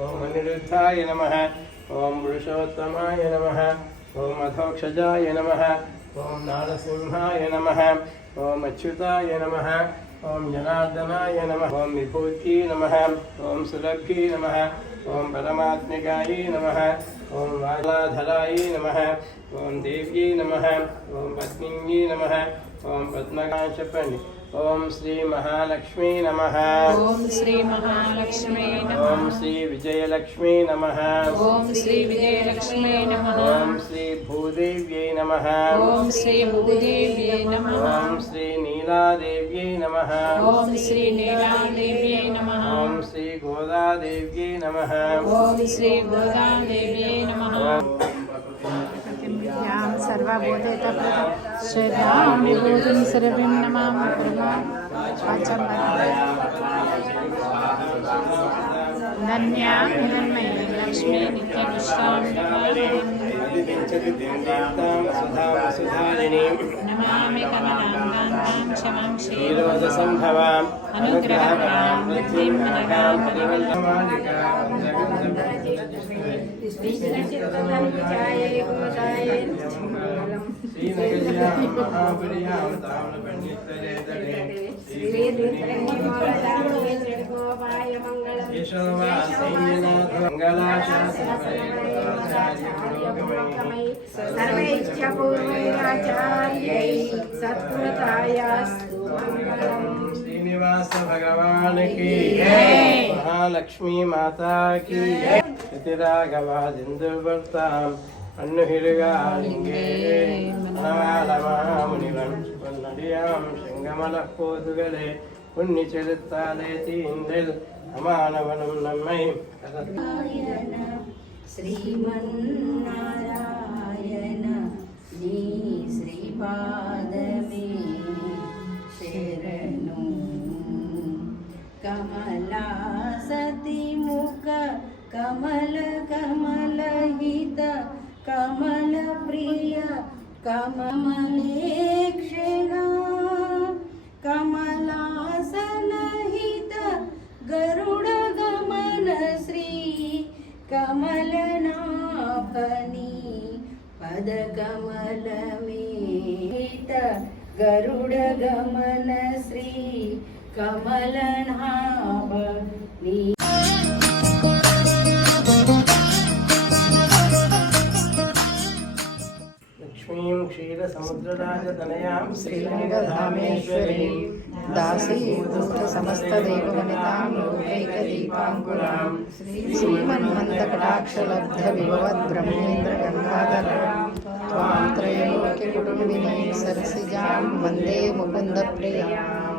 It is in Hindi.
ఓం అనిరుద్ధాయ నమ. ఓం పురుషోత్తమాయ నమ. ఓం అధోక్షజాయ నమ. ఓం నారసింహాయ నమ. ओम अच्युताय नम ओम जनार्दनाय नम ओम विभूति नम ओम सुलभ्यै नम ओम परमात्मिकायै नम ओम वालाधरायै नम ओम देव्ये नम ओम पत्नी नम ओम पद्मकाशपणि ओम श्री महालक्ष्मी नम। ओम श्री महालक्ष्मी नमः। ओम श्री विजयलक्ष्मी नम। ओम श्री विजयलक्ष्मी नम। ओम नमः। ॐ श्री भूदेव्ये नमः। ॐ श्री नीलादेव्यै नमः। ॐ श्री नीलादेव्यै नमः। ॐ श्री गोदादेव्यै नमः। ॐ श्री गोदादेव्यै नमः। सर्वाबोधयतप्रदक्षिणां लक्ष्मी क्षीरोदसम्भवाम् अनुग्रहकरां वृद्धिं मनगां श्रीनगर्यां सर्वैश्चपूर्वैराचार्यै सत्कृतायास्तु श्रीनिवास भगवान् की महालक्ष्मी माता की यतिराघवादिन्दुवर्ताम् अन्नुहिरुगालिङ्गे नवालमामुनिवं नद्यां शृङ्गमलः कोसुगले உன்னி செலுத்தாதே தீந்தில் அமானவனும் நம்மை ஸ்ரீமன்னாராயண நீ ஸ்ரீபாதமே சரணம் கமலா சதி முக கமல கமலஹித கமல பிரிய கமலே कमलनाभनि पदकमलमेत गरुडगमन श्री कमलना लक्ष्मीं क्षीरसमुद्रराजतनयां श्रीरङ्गधामेश्वरीं दासीभूतसमस्तदेववनितां लोकैकदीपाङ्कुरां श्रीमन्मन्दकटाक्षलब्धविभवद्ब्रह्मेन्द्रगङ्गाधरां त्वां त्रयलोक्यकुटुम्बिनीं सरसिजां वन्दे मुकुन्दप्रियाम्